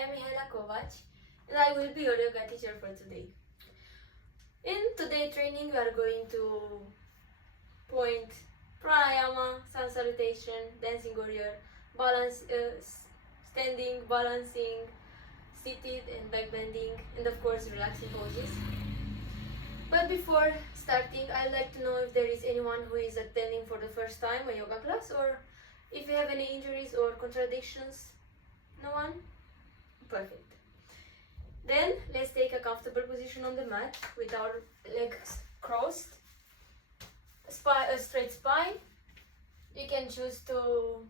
I'm Mihaela Covaci and I will be your yoga teacher for today. In today's training we are going to point pranayama, sun salutation, dancing warrior, balance, standing, balancing, seated and back bending, and of course relaxing poses. But before starting, I'd like to know if there is anyone who is attending for the first time a yoga class, or if you have any injuries or contradictions. No one? Perfect. Then let's take a comfortable position on the mat with our legs crossed, a straight spine. You can choose to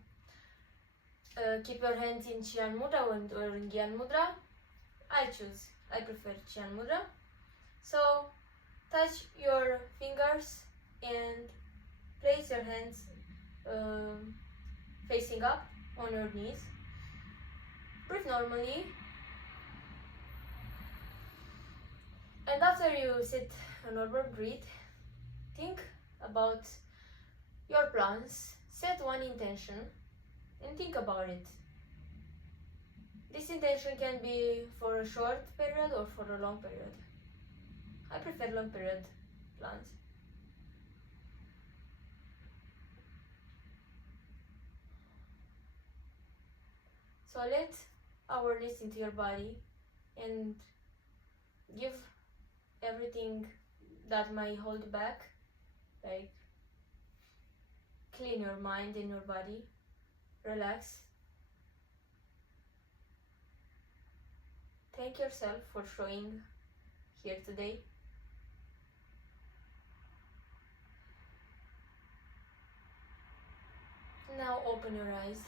keep your hands in Chyan Mudra or in Gyan Mudra. I prefer Chyan Mudra. So touch your fingers and place your hands facing up on your knees. Breathe normally. And after you sit a normal breath, think about your plans, set one intention and think about it. This intention can be for a short period or for a long period. I prefer long period plans. So let awareness into your body and give everything that might hold back, like clean your mind and your body, relax. Thank yourself for showing here today. Now open your eyes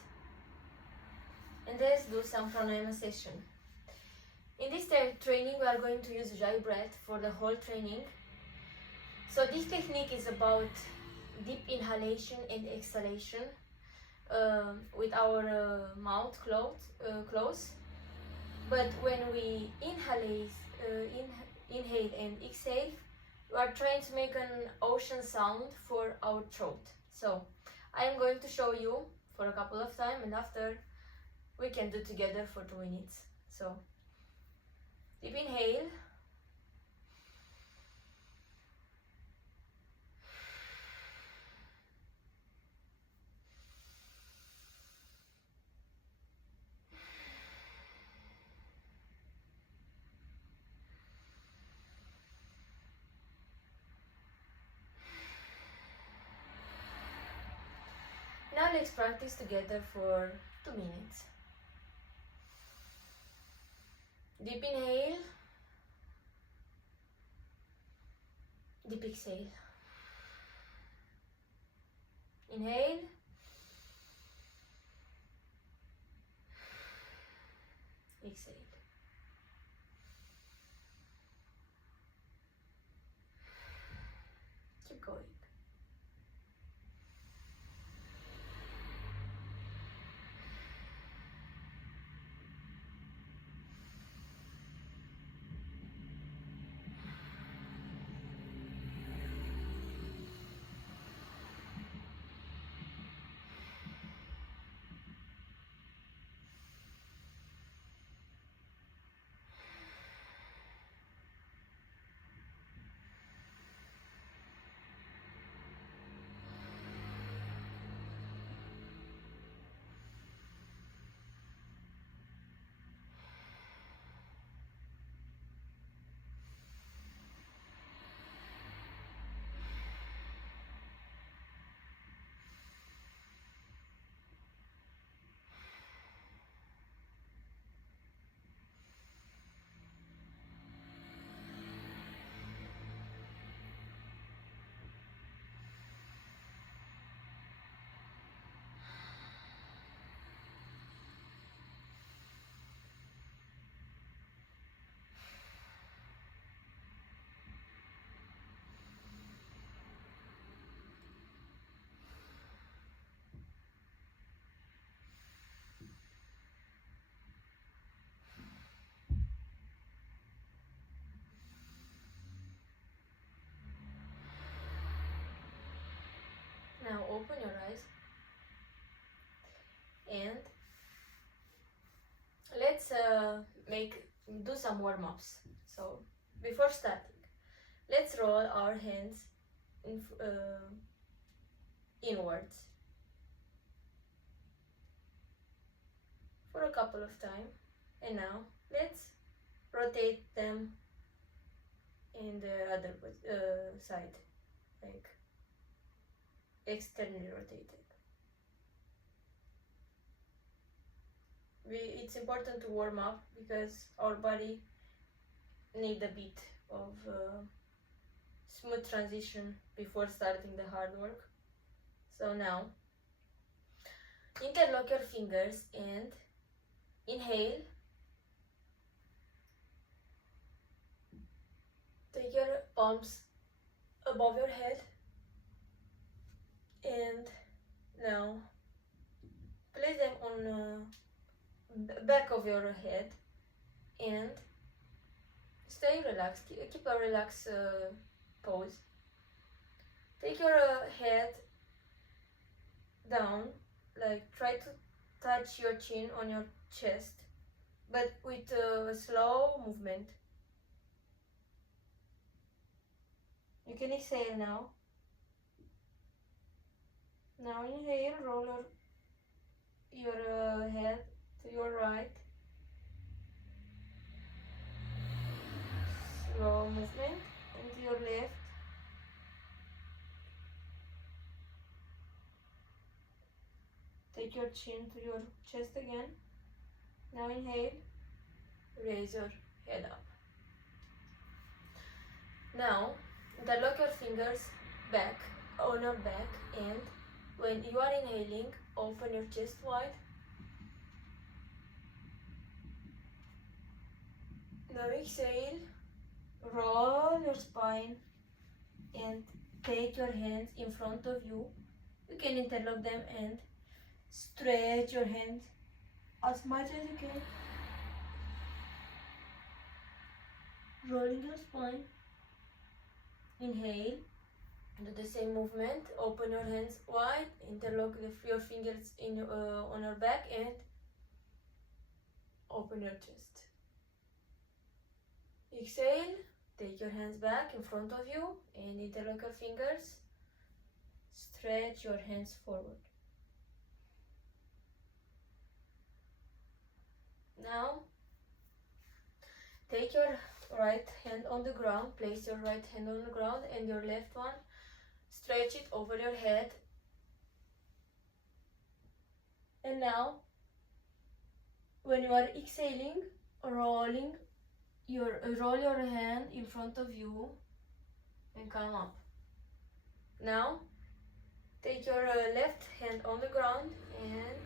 and let's do some pranayama session. In this training we are going to use Ujjayi breath for the whole training. So this technique is about deep inhalation and exhalation with our mouth closed. But when we inhale and exhale, we are trying to make an ocean sound for our throat. So I am going to show you for a couple of times, and after we can do together for 2 minutes. So deep inhale. Now let's practice together for 2 minutes. Deep inhale, deep exhale. Inhale, exhale. Keep going. do some warm-ups. So before starting, let's roll our hands inwards for a couple of times, and now let's rotate them in the other side, like externally rotated. It's important to warm up because our body need a bit of smooth transition before starting the hard work. So now interlock your fingers and inhale. Take your palms above your head, and now place them on back of your head and stay relaxed. Keep a relaxed pose. Take your head down, like try to touch your chin on your chest, but with a slow movement. You can exhale now. Now inhale, roll your head to your right. Slow movement, and to your left. Take your chin to your chest again. Now inhale, raise your head up. Now interlock your fingers back on your back, and when you are inhaling, open your chest wide. Now exhale, roll your spine and take your hands in front of you. You can interlock them and stretch your hands as much as you can. Rolling your spine. Inhale, do the same movement. Open your hands wide, interlock your fingers on your back and open your chest. Exhale, take your hands back in front of you and interlock your fingers. Stretch your hands forward. Now, take your right hand on the ground, place your right hand on the ground and your left one, stretch it over your head. And now, when you are exhaling, roll your hand in front of you and come up. Now, take your left hand on the ground and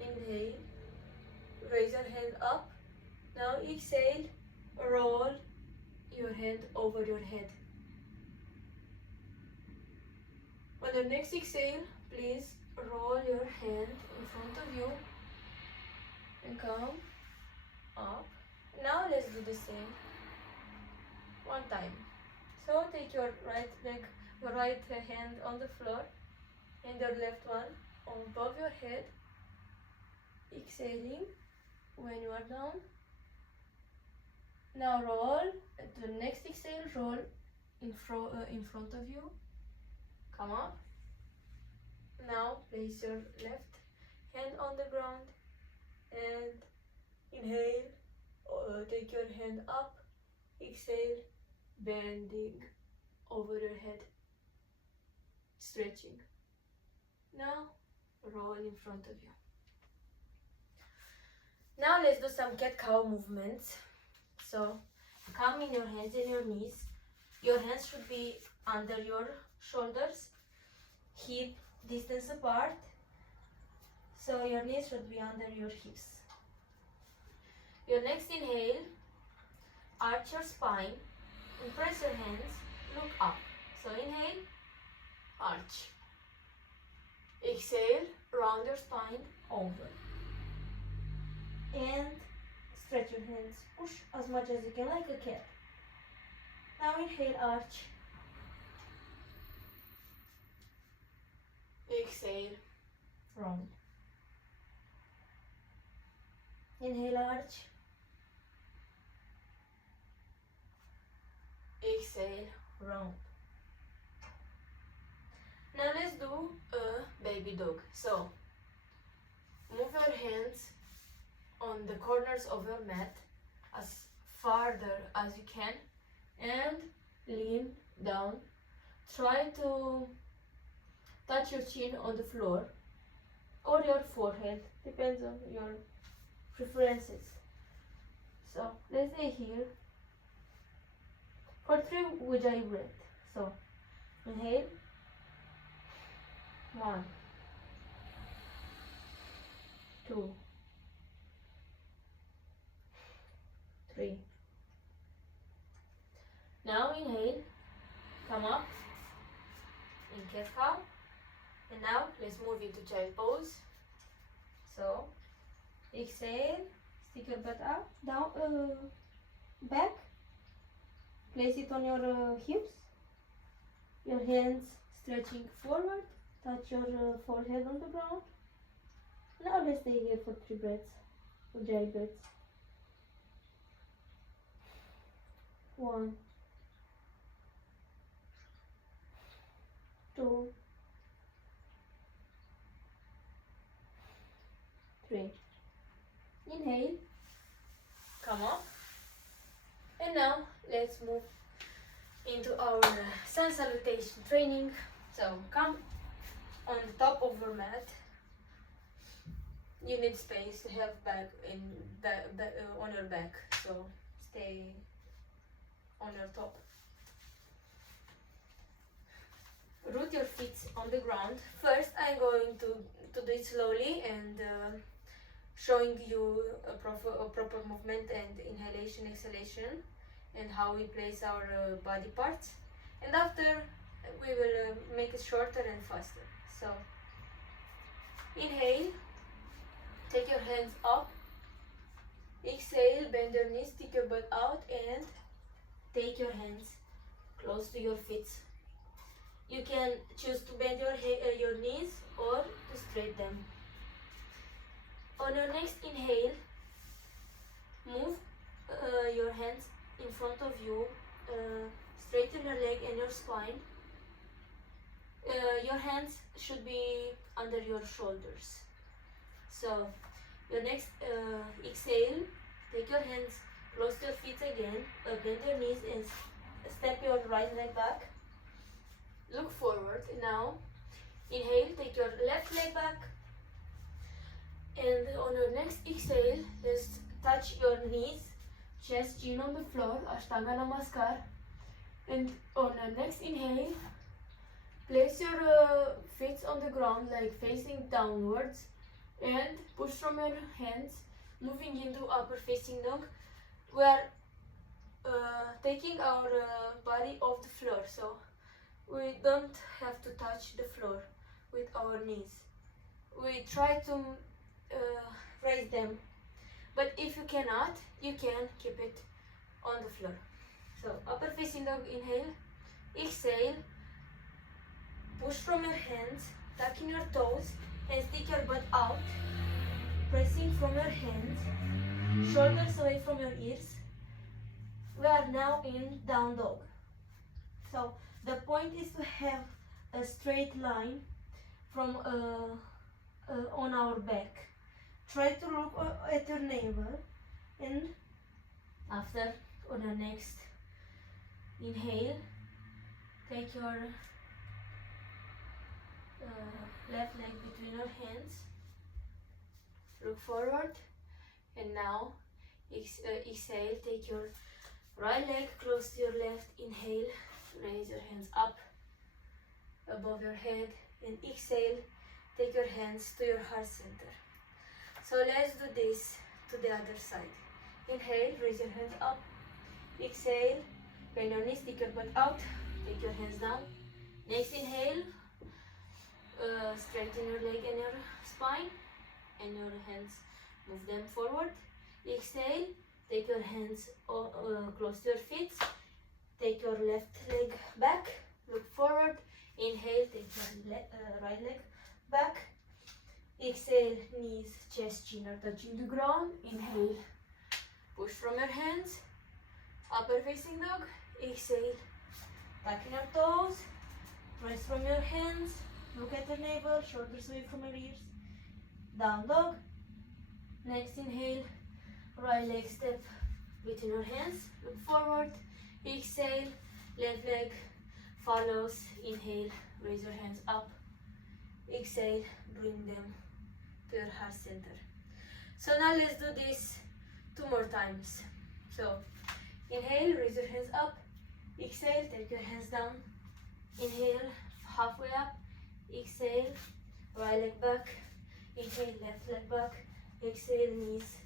inhale, raise your hand up. Now exhale, roll your hand over your head. On the next exhale, please roll your hand in front of you and come up. Now let's do the same one time. So take your right hand on the floor and your left one above your head. Exhaling when you are down. Now roll. At the next exhale, roll in front of you. Come up. Now place your left hand on the ground and inhale. Take your hand up. Exhale, bending over your head, stretching. Now roll in front of you. Now let's do some cat-cow movements. So come in your hands and your knees. Your hands should be under your shoulders, hip distance apart. So your knees should be under your hips. Your next inhale, arch your spine and press your hands, look up. So inhale, arch. Exhale, round your spine over. And stretch your hands, push as much as you can, like a cat. Now inhale, arch. Exhale, round. Inhale, arch. Exhale, round. Now let's do a baby dog. So move your hands on the corners of your mat as farther as you can and lean down. Try to touch your chin on the floor or your forehead, depends on your preferences. So let's stay here for 3 Ujjayi breath. So inhale, 1, 2, 3. Now inhale, come up in cat cow, and now let's move into child pose. So exhale, stick your butt out, down, back. Place it on your hips. Your hands stretching forward. Touch your forehead on the ground. Now let's stay here for 3 breaths, Ujjayi breaths. 1, 2, 3. Inhale, come up, and now let's move into our sun salutation training. So come on the top of your mat. You need space to have back in on your back, so stay on your top. Root your feet on the ground. First, I'm going to do it slowly and showing you a proper movement and inhalation, exhalation, and how we place our body parts. And after, we will make it shorter and faster. So, inhale, take your hands up. Exhale, bend your knees, stick your butt out, and take your hands close to your feet. You can choose to bend your knees or to straighten them. On your next inhale, move your hands in front of you, straighten your leg and your spine. Your hands should be under your shoulders. So, your next exhale, take your hands close to your feet again, bend your knees and step your right leg back. Look forward. Now, inhale, take your left leg back. And on your next exhale, just touch your knees, chest, chin on the floor, Ashtanga Namaskar. And on your next inhale, place your feet on the ground like facing downwards and push from your hands, moving into upper facing dog. We are taking our body off the floor, so we don't have to touch the floor with our knees. We try to raise them, but if you cannot, you can keep it on the floor. So upper facing dog, inhale, exhale, push from your hands, tuck in your toes and stick your butt out, pressing from your hands, shoulders away from your ears. We are now in down dog. So the point is to have a straight line from on our back. Try to look at your navel, and after, on your next inhale, take your left leg between your hands, look forward, and now exhale, take your right leg close to your left, inhale, raise your hands up above your head, and exhale, take your hands to your heart center. So let's do this to the other side. Inhale, raise your hands up. Exhale, bend your knees, stick your butt out, take your hands down. Next inhale, straighten your leg and your spine, and your hands, move them forward. Exhale, take your hands close to your feet, take your left leg back, look forward. Inhale, take your right leg back, Exhale, knees, chest, chin are touching the ground. Inhale, push from your hands. Upper facing dog. Exhale, tucking your toes. Press from your hands. Look at the navel, shoulders away from your ears. Down dog. Next inhale, right leg step between your hands. Look forward. Exhale, left leg follows. Inhale, raise your hands up. Exhale, bring them to your heart center. So now let's do this 2 more times. So inhale, raise your hands up. Exhale, take your hands down. Inhale, halfway up. Exhale, right leg back. Inhale, left leg back. Exhale, knees,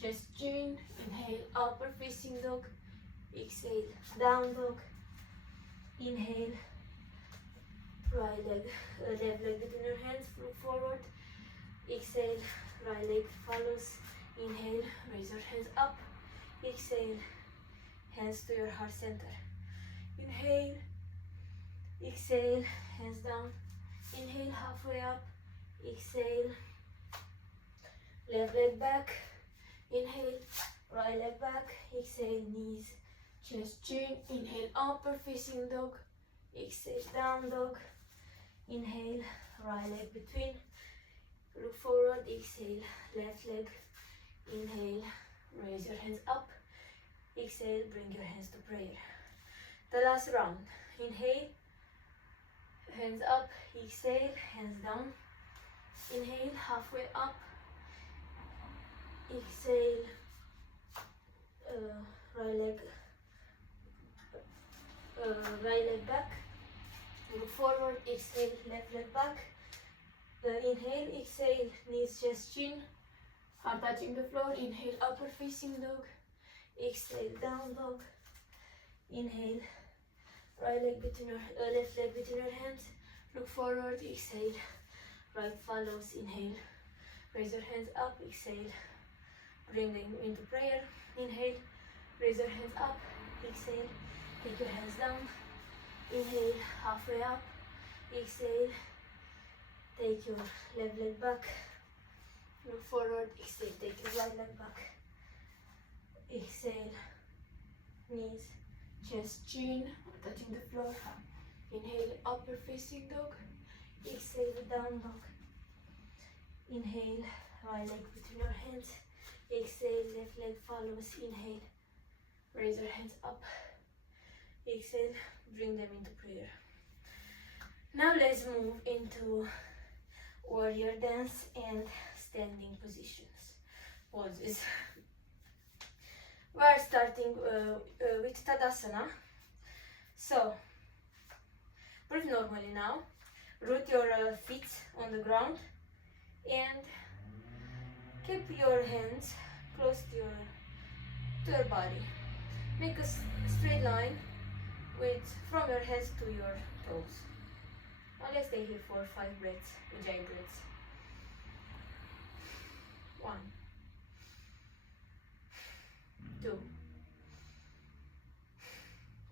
chest, chin. Inhale, upper facing dog. Exhale, down dog. Inhale, right leg, left leg between your hands, look forward. Exhale, right leg follows. Inhale, raise your hands up. Exhale, hands to your heart center. Inhale, exhale, hands down. Inhale, halfway up. Exhale, left leg back. Inhale, right leg back. Exhale, knees, chest, chin. Inhale, upper facing dog. Exhale, down dog. Inhale, right leg between. Look forward. Exhale, left leg. Inhale, raise your hands up. Exhale, bring your hands to prayer. The last round. Inhale, hands up. Exhale, hands down. Inhale, halfway up. Exhale, right leg back. Look forward. Exhale, left leg back. Inhale, exhale, knees, chest, chin are touching the floor. Inhale, upper facing dog. Exhale, down dog. Inhale, right leg between your left leg between your hands. Look forward. Exhale, right follows. Inhale, raise your hands up. Exhale, bring them into prayer. Inhale, raise your hands up. Exhale, take your hands down. Inhale, halfway up. Exhale, take your left leg back. Look forward. Exhale, take your right leg back. Exhale, knees, chest, chin touching the floor. Inhale, upper facing dog. Exhale, down dog. Inhale, right leg between your hands. Exhale, left leg follows. Inhale, raise your hands up. Exhale, bring them into prayer. Now let's move into warrior dance and standing positions, poses. We are starting with Tadasana. So, breathe normally now. Root your feet on the ground and keep your hands close to your body. Make a straight line from your hands to your toes. Now let's stay here for 5 breaths, ujjayi breaths. 1, 2,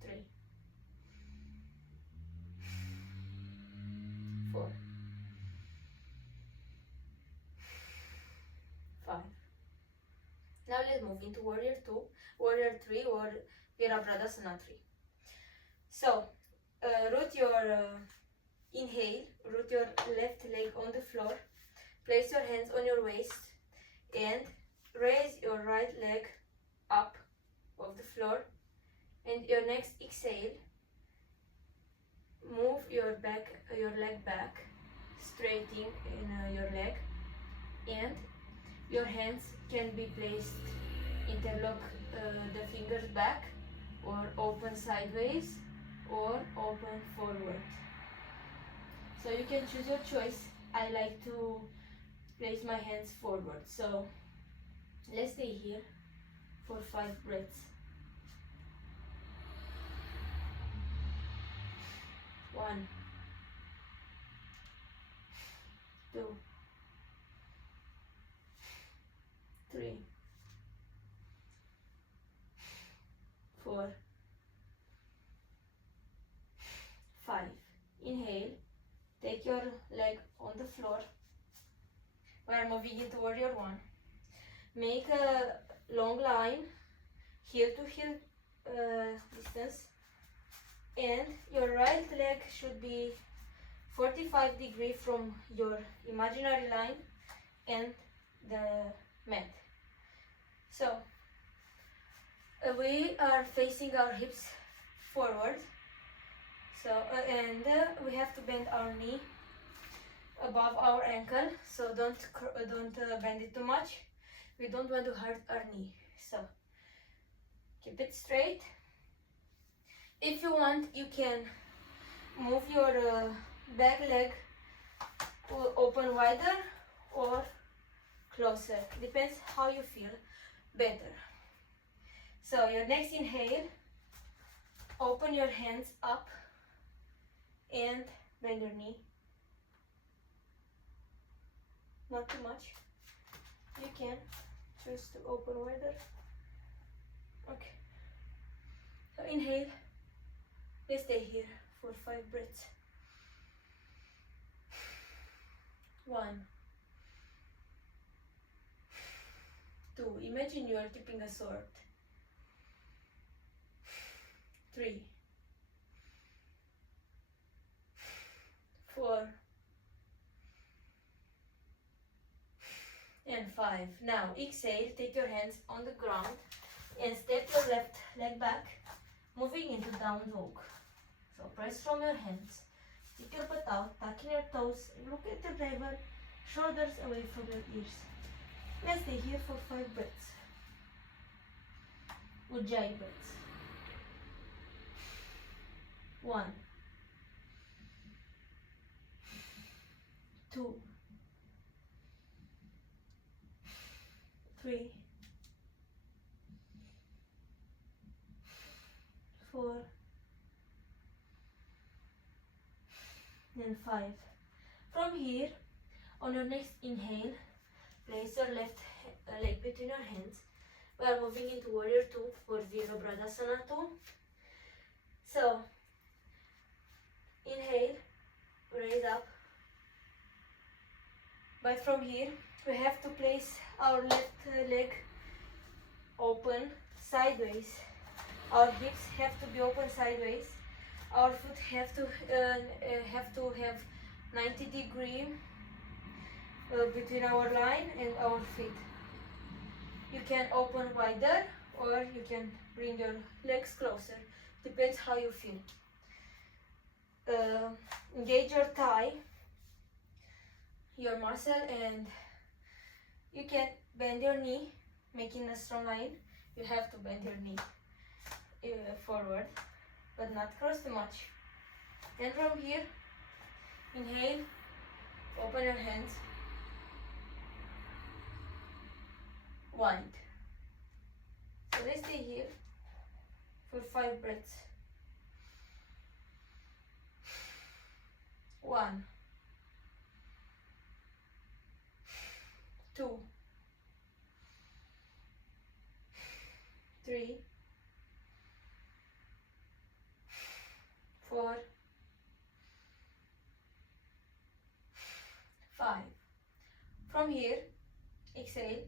3, 4, 5. Now let's move into warrior 2, warrior 3, or Virabhadasana 3. So, root your inhale, root your left leg on the floor, place your hands on your waist and raise your right leg up off the floor, and your next exhale, move your leg back, straightening your leg, and your hands can be placed, interlock the fingers back, or open sideways, or open forward. So you can choose your choice. I like to place my hands forward. So let's stay here for 5 breaths. 1, 2, 3, 4, 5. Inhale, take your leg on the floor, We are moving into warrior one. Make a long line, heel to heel distance, and your right leg should be 45 degrees from your imaginary line and the mat. So we are facing our hips forward. So and we have to bend our knee above our ankle. So don't bend it too much. We don't want to hurt our knee. So keep it straight. If you want, you can move your back leg to open wider or closer. Depends how you feel better. So your next inhale, open your hands up and bend your knee. Not too much. You can choose to open wider. Okay. So inhale. Let's stay here for 5 breaths. 1, 2. Imagine you are tipping a sword. 3, 4, and 5. Now exhale, take your hands on the ground and step your left leg back, moving into down dog. So press from your hands, stick your butt out, tuck in your toes, and look at the navel, shoulders away from your ears. Let's stay here for 5 breaths. Ujjayi breaths. 1, 2, 3, 4, and 5. From here, on your next inhale, place your left leg between your hands. We are moving into warrior 2 or Virabhadrasana 2. So, inhale, raise up. But from here, we have to place our left leg open sideways. Our hips have to be open sideways. Our foot have to have 90 degrees between our line and our feet. You can open wider or you can bring your legs closer. Depends how you feel. Engage your thigh, your muscle, and you can bend your knee, making a strong line. You have to bend your knee forward, but not cross too much. And from here, inhale, open your hands, wide. So let's stay here for 5 breaths. 1, 2, 3, 4, 5. From here, exhale,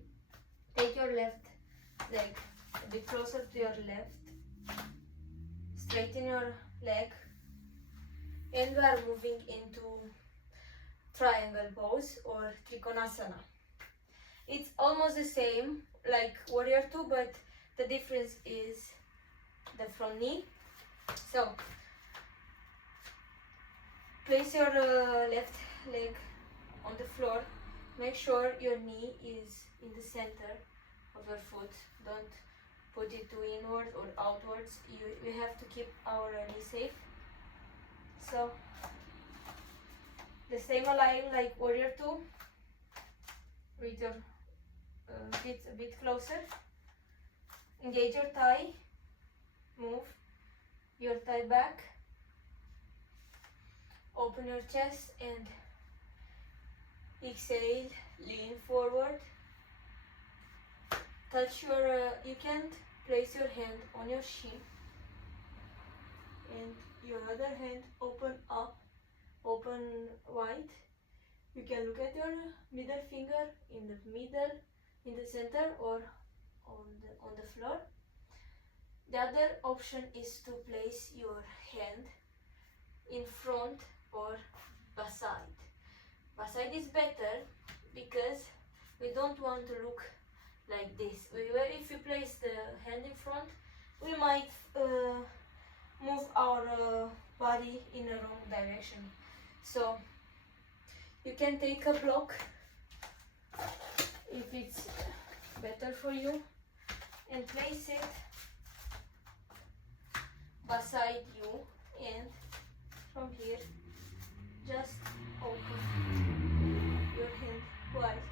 take your left leg a bit closer to your left, straighten your leg, and we are moving into triangle pose or Trikonasana. It's almost the same like warrior 2, but the difference is the front knee. So place your left leg on the floor. Make sure your knee is in the center of your foot. Don't put it too inward or outwards. We have to keep our knee safe. So the same line like warrior 2, with your feet a bit closer. Engage your thigh, move your thigh back, open your chest, and exhale, lean forward. Touch your, you can place your hand on your shin and your other hand open up, open wide, You can look at your middle finger in the middle, in the center, or on the floor. The other option is to place your hand in front or beside. Beside is better because we don't want to look like this. If you place the hand in front, we might move our body in a wrong direction. So you can take a block if it's better for you and place it beside you, and from here just open your hand wide.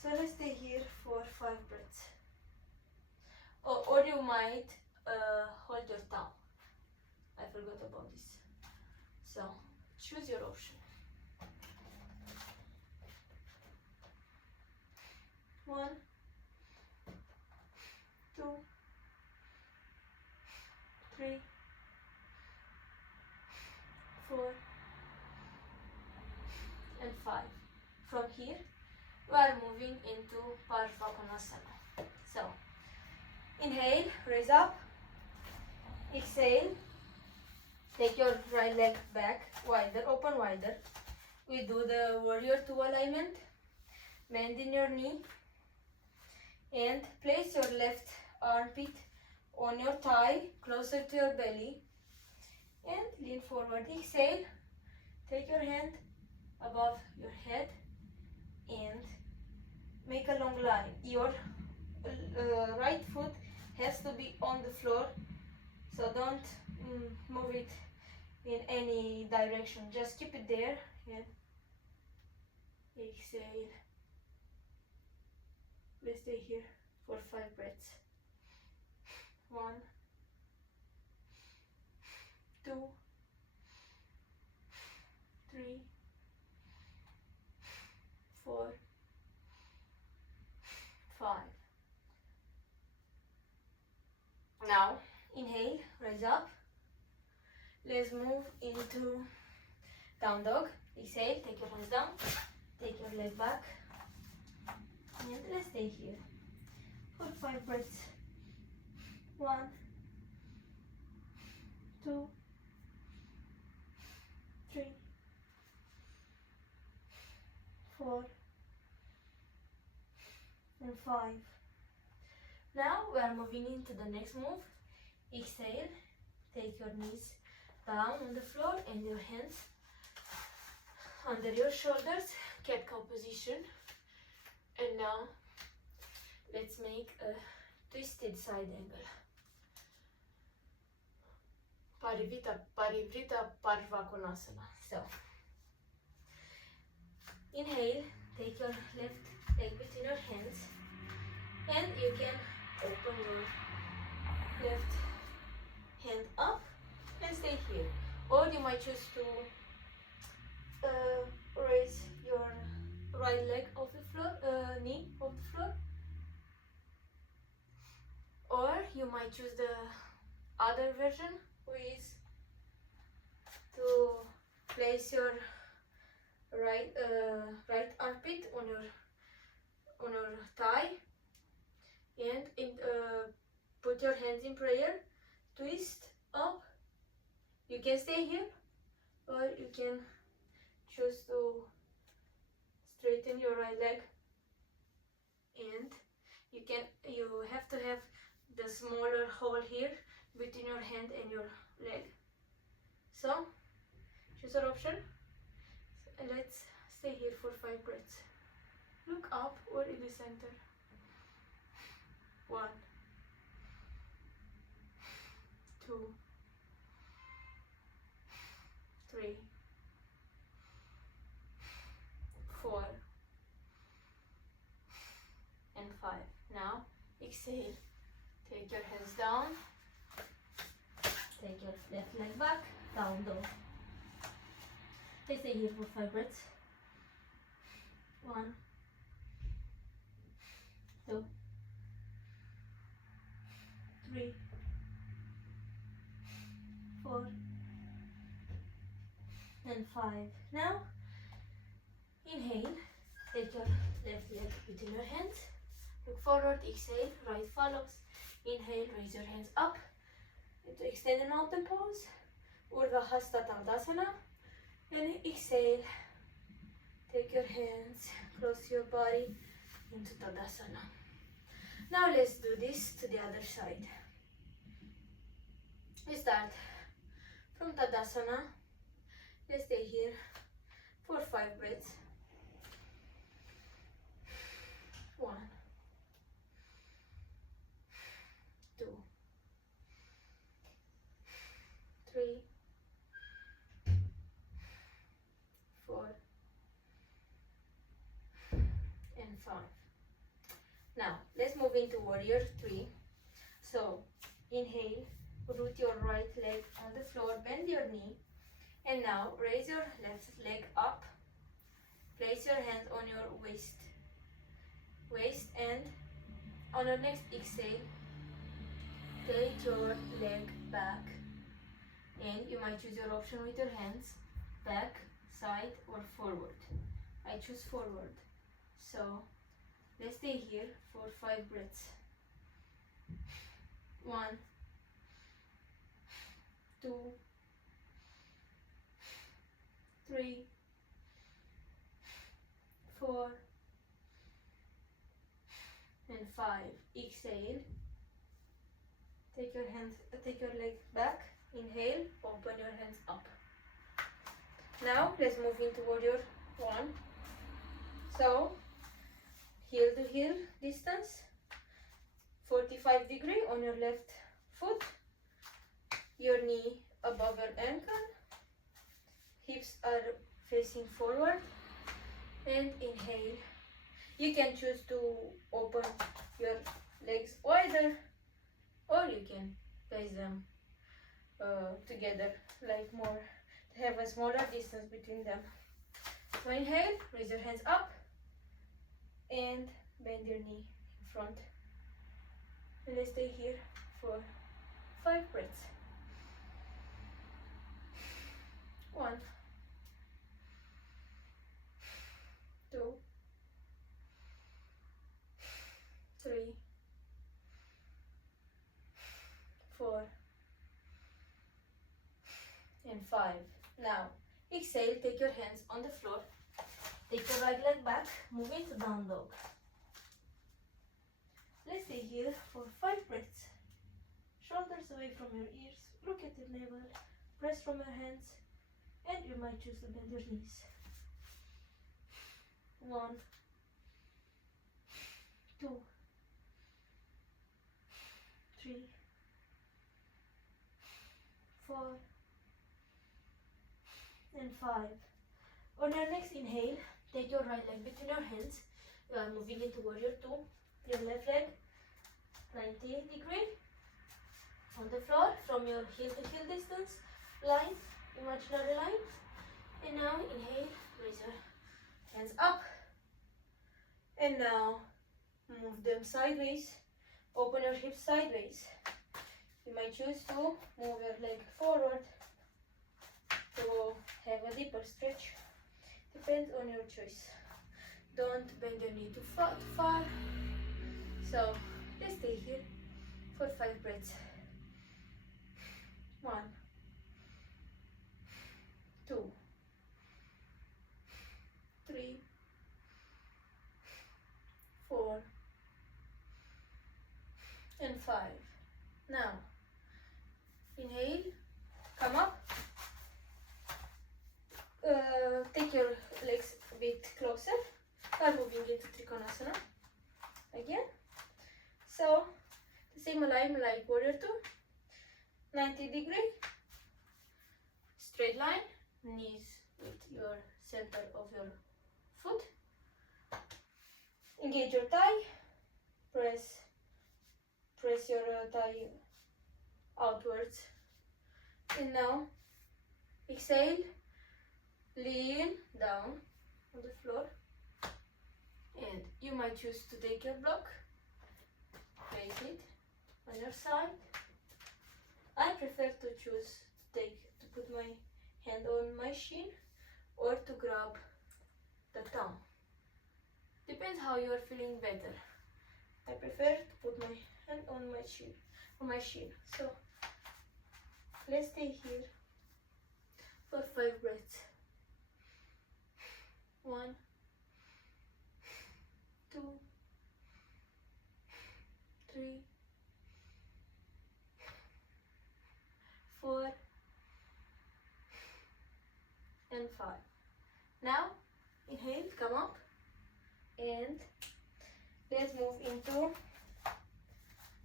So let's stay here for 5 breaths. Or you might hold your tongue. I forgot about this. So choose your option. 1, 2, 3, 4, and 5. From here, we are moving into Parvakonasana. So, inhale, raise up. Exhale, take your right leg back, wider, open wider. We do the warrior 2 alignment. Bend in your knee and place your left armpit on your thigh, closer to your belly, and lean forward. Exhale, take your hand above your head and make a long line. Your right foot has to be on the floor, so don't move it in any direction. Just keep it there and exhale. Let's stay here for 5 breaths. 1, 2, 3, 4, 5. Now inhale, raise up. Let's move into down dog. Exhale, take your hands down, take your leg back, and let's stay here for 5 breaths. 1, 2, 3, 4, and 5. Now we are moving into the next move. Exhale, take your knees down on the floor and your hands under your shoulders, cat cow position. And now let's make a twisted side angle. Parivrita Parvakonasana. So inhale, take your left leg between your hands, and you can open your left hand up and stay here. Or you might choose to raise your right leg off the floor, knee off the floor. Or you might choose the other version, which is to place your right armpit on your thigh and put your hands in prayer, twist up. You can stay here, or you can choose to straighten your right leg, and you have to have the smaller hole here between your hand and your leg. So choose your option. Let's stay here for 5 breaths. Look up or in the center. 1, 2, 3, 4, and 5. Now exhale. Take your hands down. Take your left leg back. Down dog. Let's stay here for 5 breaths. 1, 2, 3, 4, and Now, inhale, take your left leg between your hands, look forward, exhale, right follows. Inhale, raise your hands up into extended mountain pose, Urdhva Hasta Tadasana, and exhale, take your hands, cross your body into Tadasana. Now let's do this to the other side. We start from Tadasana. Let's stay here for 5 breaths. 1, 2, 3, 4, and 5. Now let's move into warrior 3. So inhale, root your right leg on the floor, bend your knee, and now raise your left leg up. Place your hand on your waist, and on your next exhale, take your leg back, and you might choose your option with your hands, back, side, or forward. I choose forward. So let's stay here for 5 breaths. 1, 2, 3, 4, and 5. Exhale. Take your leg back. Inhale, open your hands up. Now let's move into warrior 1. So heel to heel distance, 45 degree on your left foot, your knee above your ankle, hips are facing forward, and inhale. You can choose to open your legs wider, or you can place them together, like more, to have a smaller distance between them. So inhale, raise your hands up, and bend your knee in front. And let's stay here for 5 breaths. 1, 2, 3, 4, and 5. Now exhale, take your hands on the floor, take your right leg back, move into down dog. Let's stay here for 5 breaths. Shoulders away from your ears, look at your navel, press from your hands, and you might choose to bend your knees. 1, 2, 3, 4, and 5. On your next inhale, take your right leg between your hands. You are moving into warrior 2. Your left leg 90 degree on the floor from your heel to heel distance line, imaginary line. And now inhale, raise your hands up, and now move them sideways, open your hips sideways. You might choose to move your leg forward to have a deeper stretch, depends on your choice. Don't bend your knee too far. So let's stay here for 5 breaths. 1, 2, 3, 4, and 5. Now inhale, come up, take your legs a bit closer. Are moving into Trikonasana again. So the same alignment like warrior 2, 90 degree, straight line, knees with your center of your foot. Engage your thigh, press your thigh outwards. And now exhale, lean down on the floor, and you might choose to take your block, place it on your side. I prefer to choose to put my hand on my shin or to grab the thumb. Depends how you are feeling better. I prefer to put my hand on my shin. So let's stay here for 5 breaths. 1, 2, 3, 4, and 5. Now inhale, come up, and let's move into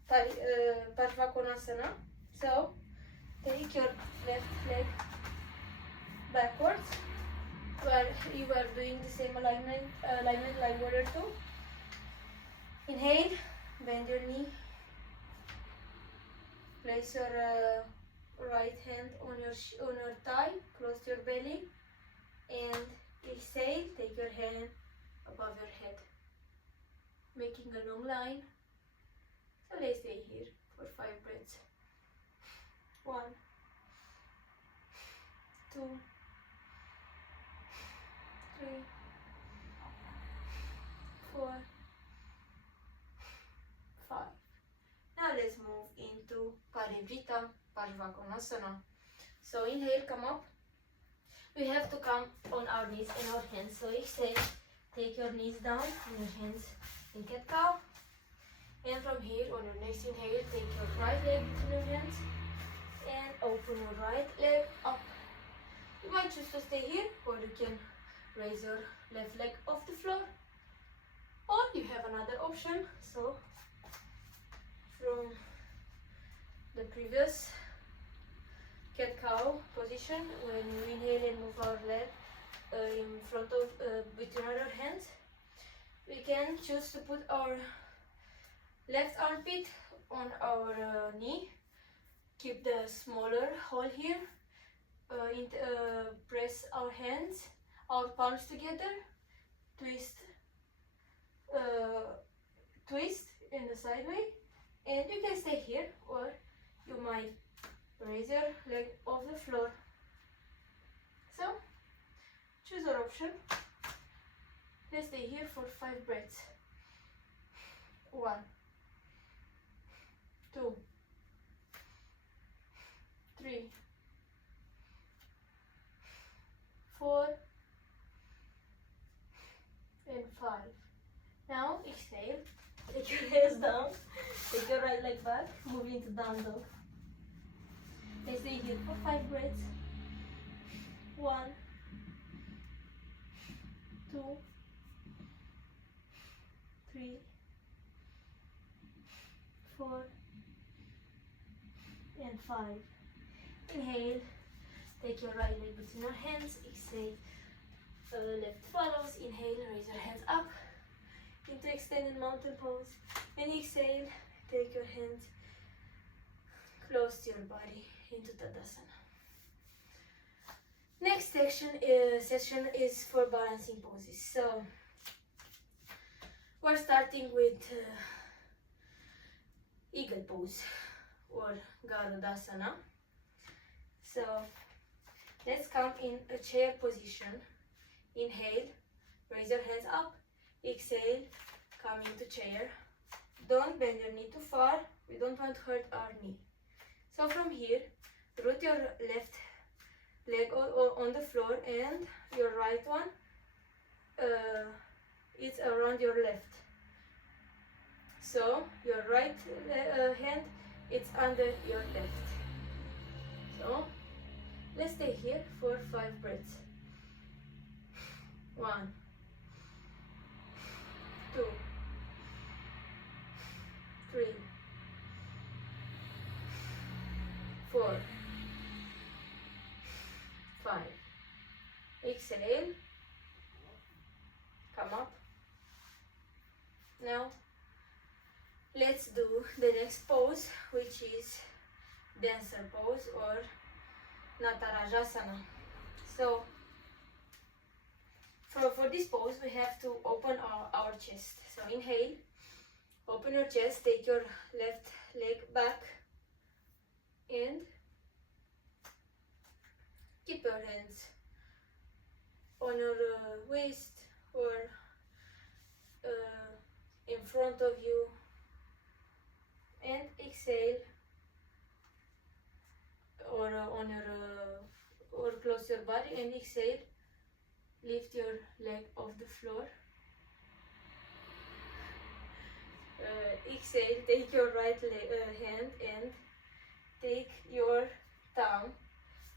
Parshvakonasana. So take your left leg backwards, where you are doing the same alignment like warrior 2. Inhale, bend your knee, place your right hand on your thigh, close to your belly, and exhale, take your hand above your head, making a long line. So let's stay here for 5 breaths. 1, 2, 3, 4, 5. Now let's move into Parivrita Parshvakonasana. So inhale, come up. We have to come on our knees and our hands. So exhale, take your knees down and your hands in cat cow. And from here, on your next inhale, take your right leg between your hands and open your right leg up. You might choose to stay here, or you can raise your left leg off the floor, or you have another option. So from the previous cat cow position, when we inhale and move our leg in front of between our hands, we can choose to put our left armpit on our knee, keep the smaller hole here, press our hands, our palms together, twist in the side way, and you can stay here, or you might raise your leg off the floor. So choose your option. Let's stay here for 5 breaths. 1, 2, 3, 4, and 5. Now exhale, take your hands down, take your right leg back, move into down dog. Let's stay here for 5 breaths. 1, 2, 3, 4, and 5. Inhale, take your right leg between your hands. Exhale, left follows. Inhale, raise your hands up into extended mountain pose, and exhale, take your hands close to your body into Tadasana. Next session is for balancing poses. So we're starting with eagle pose or Garudasana. So let's come in a chair position. Inhale, raise your hands up. Exhale, come into chair. Don't bend your knee too far. We don't want to hurt our knee. So from here, root your left leg on the floor, and your right one is around your left. So your right hand is under your left. So let's stay here for 5 breaths. 1, 2, 3, 4, 5. Exhale, come up. Now let's do the next pose, which is dancer pose or Natarajasana. So for this pose, we have to open our chest. So inhale, open your chest, take your left leg back, and keep your hands on your waist or in front of you, and exhale, or on your or close your body and exhale. Lift your leg off the floor. Exhale, take your right hand and take your thumb,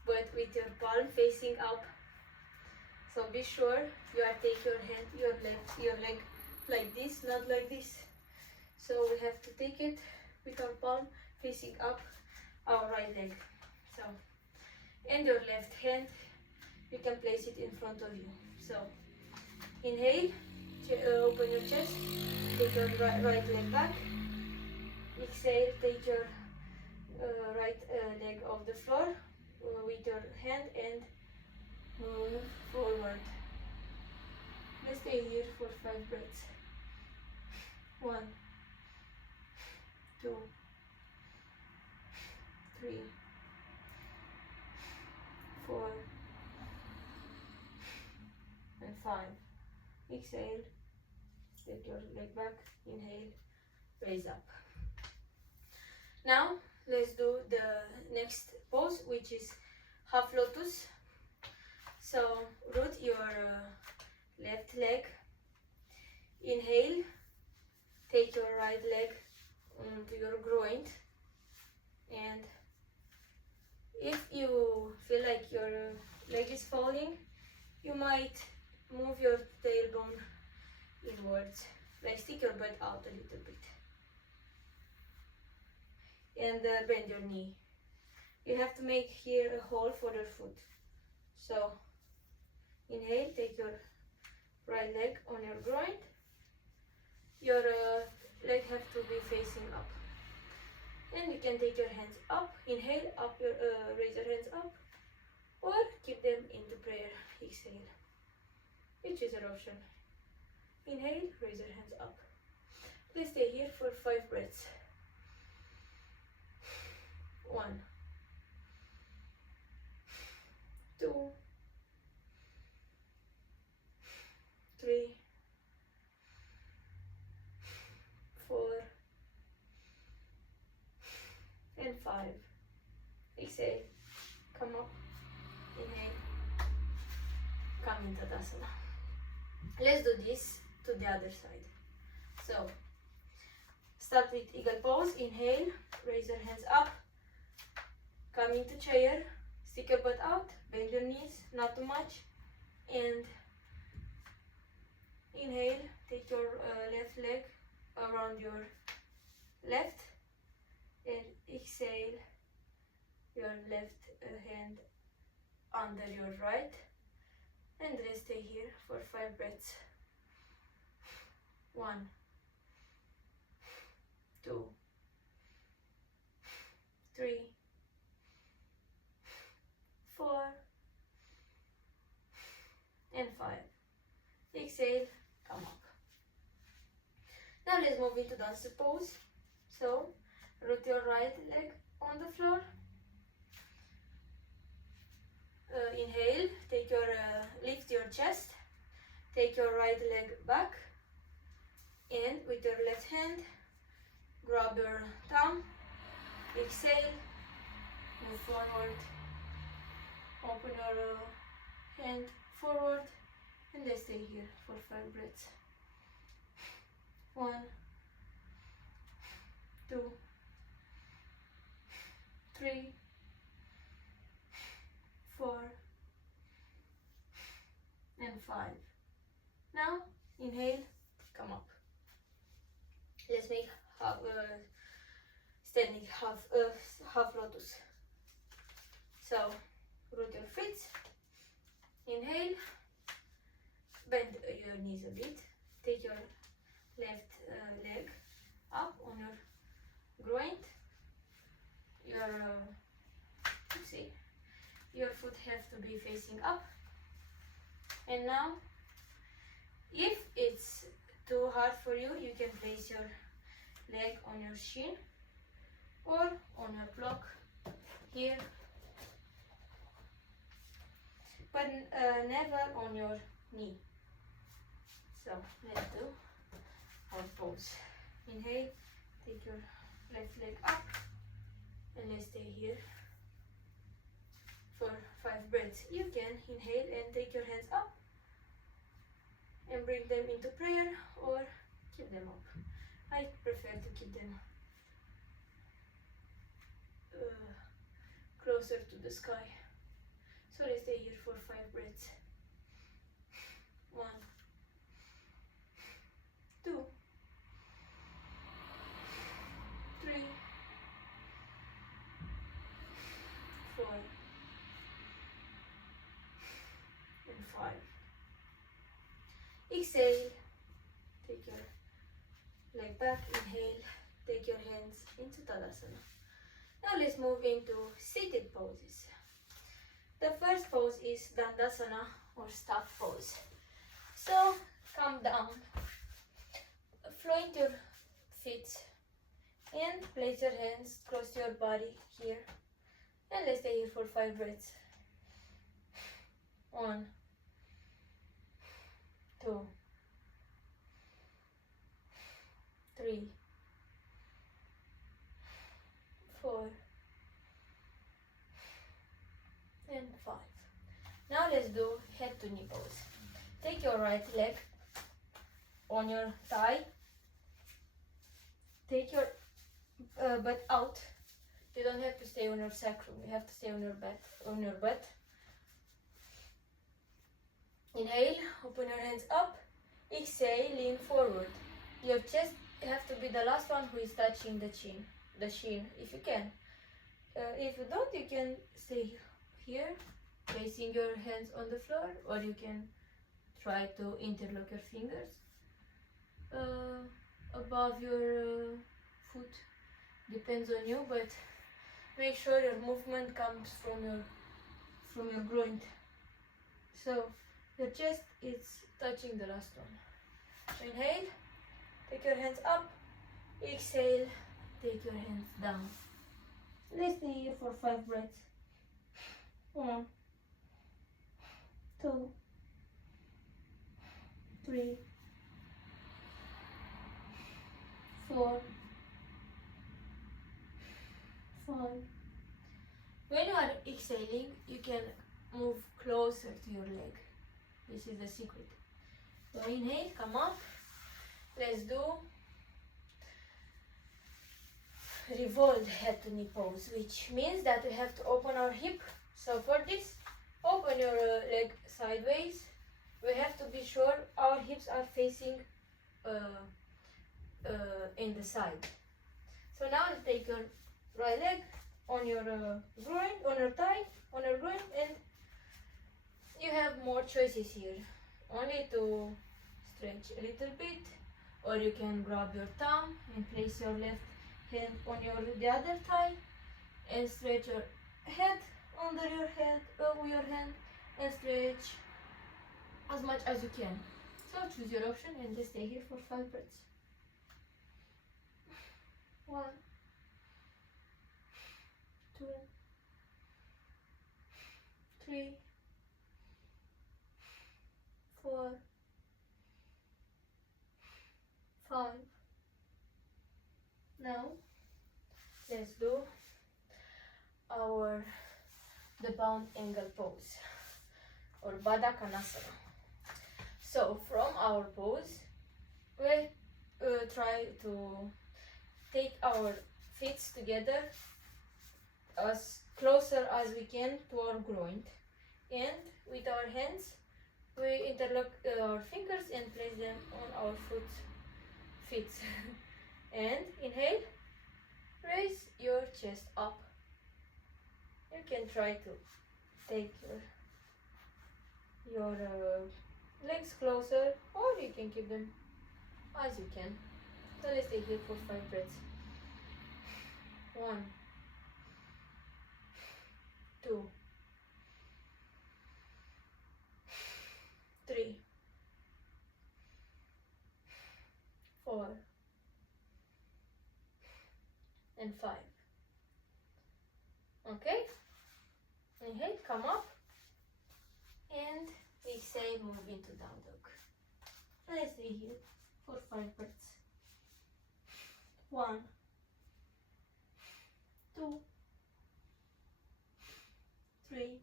but with your palm facing up. So be sure you are take your leg like this, not like this. So we have to take it with our palm facing up our right leg. So, and your left hand, you can place it in front of you. So inhale, open your chest, take your right leg back. Exhale, take your right leg off the floor with your hand and move forward. Let's stay here for 5 breaths. 1, 2, 3, 4, and 5. Exhale, take your leg back, inhale, raise up. Now let's do the next pose, which is half lotus. So root your left leg, inhale, take your right leg onto your groin, and if you feel like your leg is falling, you might move your tailbone inwards, like stick your butt out a little bit, and bend your knee. You have to make here a hole for your foot. So inhale, take your right leg on your groin. Your leg have to be facing up, and you can take your hands up. Inhale, up your raise your hands up, or keep them into prayer. Exhale. You choose your option. Inhale, raise your hands up. Please stay here for 5 breaths. 1, 2, 3, 4, and 5. Exhale, come up, inhale, come into Tadasana. Let's do this to the other side. So start with eagle pose. Inhale, raise your hands up, come into chair, stick your butt out, bend your knees, not too much, and inhale, take your left leg around your left, and exhale, your left hand under your right, and let's stay here for 5 breaths. 1, 2, 3, 4, and 5. Exhale, come up. Now let's move into dancer pose. So root your right leg on the floor. Inhale, take your lift your chest, take your right leg back, and with your left hand grab your thumb. Exhale, move forward, open your hand forward, and let's stay here for 5 breaths. 1, 2, 3, 4, and 5. Now inhale, come up. Let's make standing half lotus. So root your feet. Inhale, bend your knees a bit. Take your left leg up on your groin. Your foot have to be facing up. And now, if it's too hard for you, you can place your leg on your shin or on your block here. but never on your knee. So let's do our pose. Inhale, take your left leg up, and let's stay here for 5 breaths. You can inhale and take your hands up and bring them into prayer, or keep them up. I prefer to keep them closer to the sky. So let's stay here for 5 breaths. 1, 2, 3, 4, and 5. Exhale, take your leg back, inhale, take your hands into Tadasana. Now let's move into seated poses. The first pose is Dandasana or staff pose. So come down, float your feet and place your hands close to your body here. And let's stay here for 5 breaths. 1, 2, 3, 4, and 5. Now let's do head to knee pose. Take your right leg on your thigh. Take your butt out. You don't have to stay on your sacrum. You have to stay on your butt. Inhale, open your hands up. Exhale, lean forward. Your chest have to be the last one who is touching the shin, if you can. If you don't, you can stay here, placing your hands on the floor, or you can try to interlock your fingers above your foot. Depends on you, but make sure your movement comes from your groin. So your chest is touching the last one. So inhale, take your hands up. Exhale, take your hands down. Let's stay here for 5 breaths. 1, 2, 3, 4, 5. When you are exhaling, you can move closer to your leg. This is the secret. So inhale, come up. Let's do revolved head to knee pose, which means that we have to open our hip. So for this, open your leg sideways. We have to be sure our hips are facing in the side. So now let's take your right leg on your groin, on your thigh, on your groin, and you have more choices here. Only to stretch a little bit, or you can grab your thumb and place your left hand on the other thigh and stretch your head under your hand and stretch as much as you can. So choose your option and just stay here for 5 breaths. 1, 2, 3, 4, 5. Now let's do the bound angle pose or Baddha Konasana. So from our pose, we try to take our feet together as closer as we can to our groin, and with our hands we interlock our fingers and place them on our feet. And inhale, raise your chest up. You can try to take your legs closer, or you can keep them as you can. So let's stay here for 5 breaths. 1, 2, 3, 4, and 5. Okay? Inhale, come up. exhale, move into down dog. Let's stay here for 5 breaths. 1, 2, 3,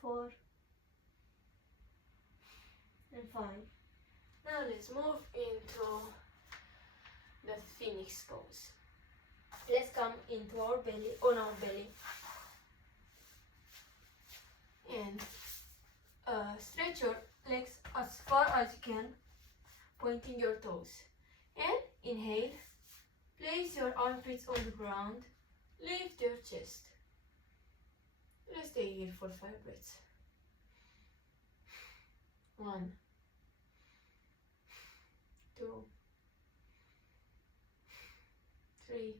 4, and 5. Now let's move into the phoenix pose. Let's come into our belly, on our belly, and stretch your legs as far as you can, pointing your toes. And inhale, place your armpits on the ground, lift your chest. Let's stay here for 5 breaths. 1, 2, 3,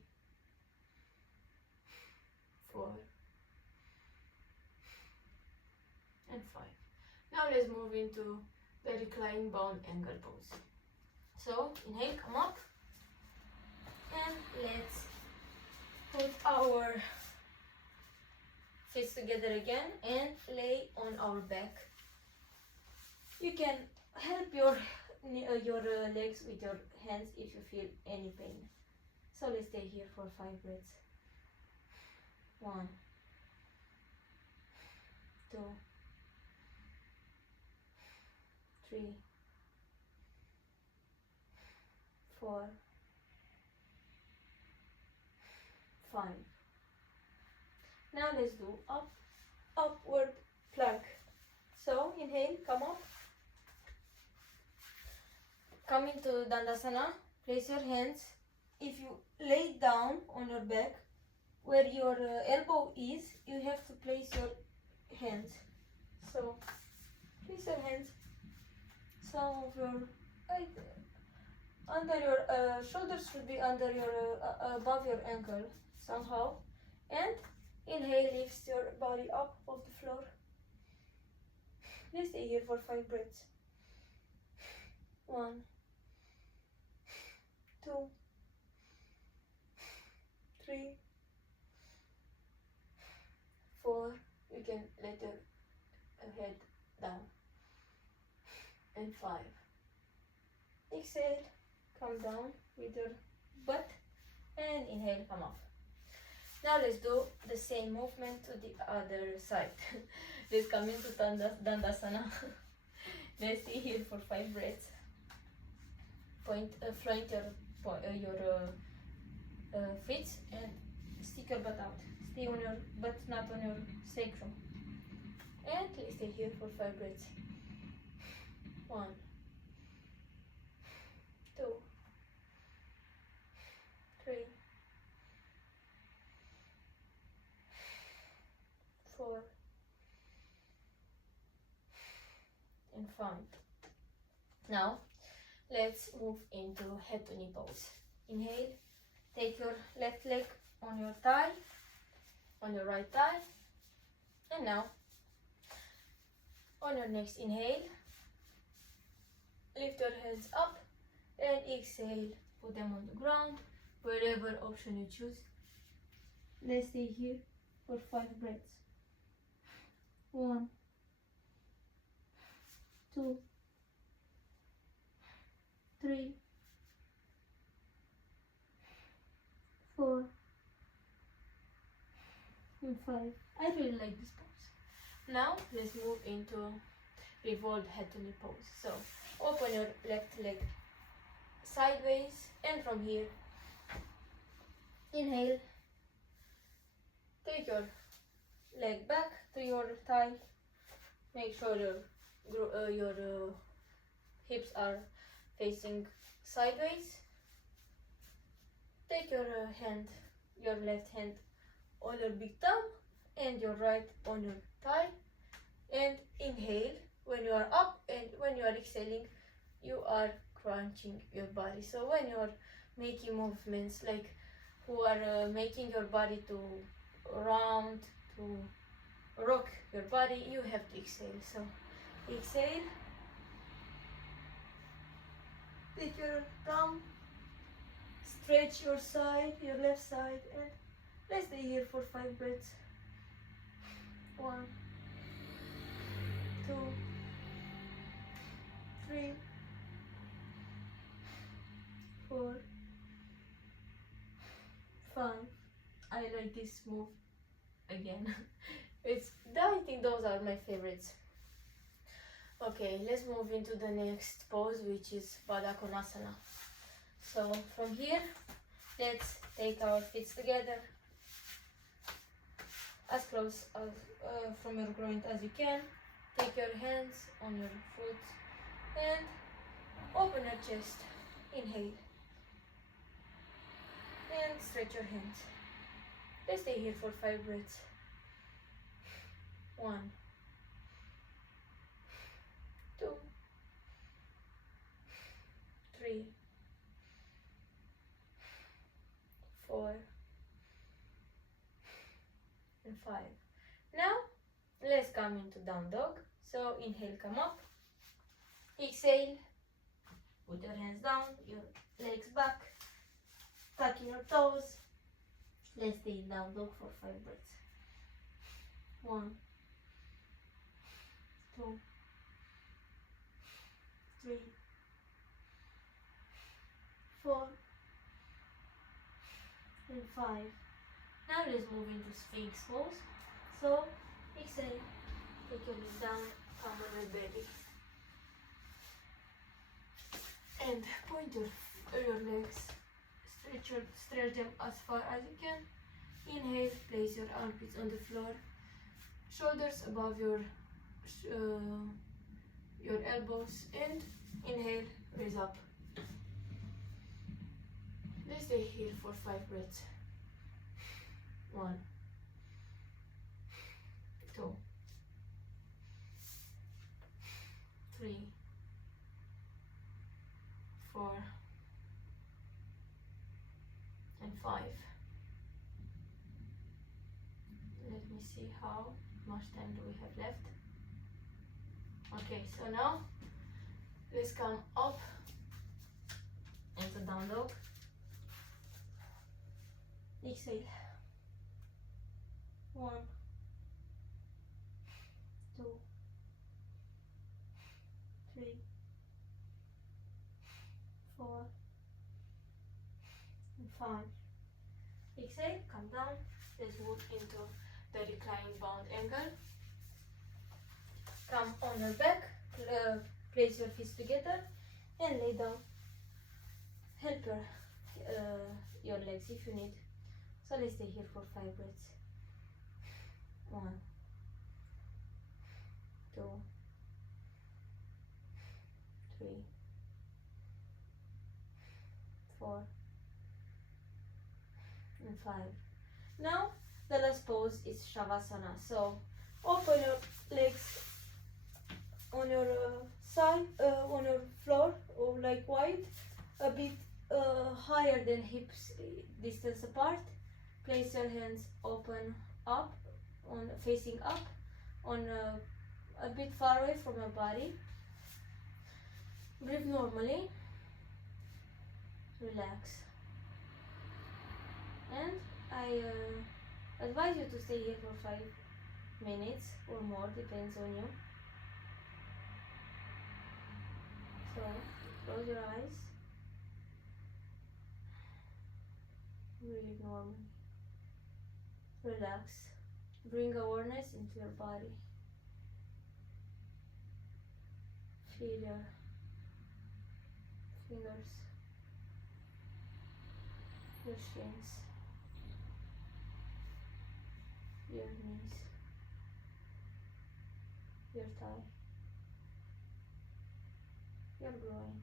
4, and 5. Now let's move into the reclining bound angle pose. So inhale, come up, and let's put our fists together again and lay on our back. You can help your legs with your hands if you feel any pain. So let's stay here for 5 breaths. 1, 2, 3, 4, 5. Now let's do upward plank. So inhale, come up. Come into Dandasana. Place your hands. If you lay down on your back, where your elbow is, you have to place your hands. So place your hands some of your under your shoulders should be under your above your ankle somehow, and inhale, lift your body up off the floor. Let's stay here for 5 breaths. 1, 2, 3, 4. You can let your head down. And 5. Exhale, come down with your butt, and inhale, come up. Now let's do the same movement to the other side. Let's come into Dandasana. Let's stay here for 5 breaths. Float your feet and stick your butt out. Stay on your butt, not on your sacrum. And let's stay here for 5 breaths. 1, 2, 3, 4, and 5. Now let's move into head to knee pose. Inhale, take your left leg on your thigh, on your right thigh, and now on your next inhale, lift your hands up, and exhale, put them on the ground, wherever option you choose. Let's stay here for 5 breaths. 1, 2, 3, 4, and 5. I really like this pose. Now let's move into revolved head to knee pose. So open your left leg sideways, and from here, inhale, take your leg back to your thigh. Make sure your hips are facing sideways. Take your your left hand on your big thumb and your right on your thigh, and inhale when you are up, and when you are exhaling, you are crunching your body. So when you are making movements like who are making your body to round, to rock your body, you have to exhale. So exhale, take your thumb, stretch your side, your left side, and let's stay here for 5 breaths. 1, 2, 3, 4, 5. I like this move again. I think those are my favorites. Okay, let's move into the next pose, which is Baddha Konasana. So from here, let's take our feet together as close as from your groin as you can. Take your hands on your foot and open your chest. Inhale and stretch your hands. Let's stay here for 5 breaths. 1, 2, 3, 4, and 5. Now let's come into down dog. So inhale, come up. Exhale, put your hands down, your legs back, tucking your toes. Let's stay in down dog for 5 breaths. 1, 2, 3, 4, and 5. Now let's move into Sphinx pose. So exhale, take your knees down, come on your belly, and point your legs. Stretch them as far as you can. Inhale, place your armpits on the floor, shoulders above your elbows, and inhale, raise up. Let's stay here for 5 breaths. 1, 2, 3, 4, and 5. Let me see how much time do we have left. Okay, so now let's come up into down dog. Exhale. 1, 2, 3, 4, and 5. Exhale, come down. Let's move into the reclining bound angle. Come on your back, place your feet together and lay down. Help your legs if you need. So let's stay here for 5 breaths. 1, 2, 3, 4, and 5. Now the last pose is Shavasana. So open your legs on your side, on your floor, or like wide, a bit higher than hips distance apart. Place your hands open up, facing up, a bit far away from your body. Breathe normally. Relax. And I advise you to stay here for 5 minutes or more, depends on you. So close your eyes. Breathe normally. Relax. Bring awareness into your body. Feel your fingers, your shins, your knees, your thigh, your groin,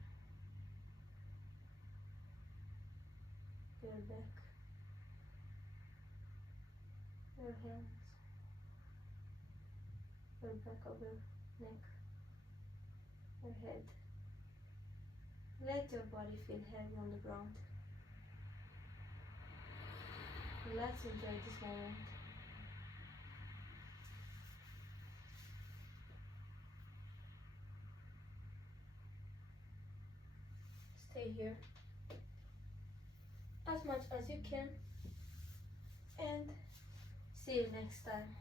your back, your hands, your back of your neck, your head. Let your body feel heavy on the ground. Let's enjoy this moment. Stay here as much as you can and see you next time.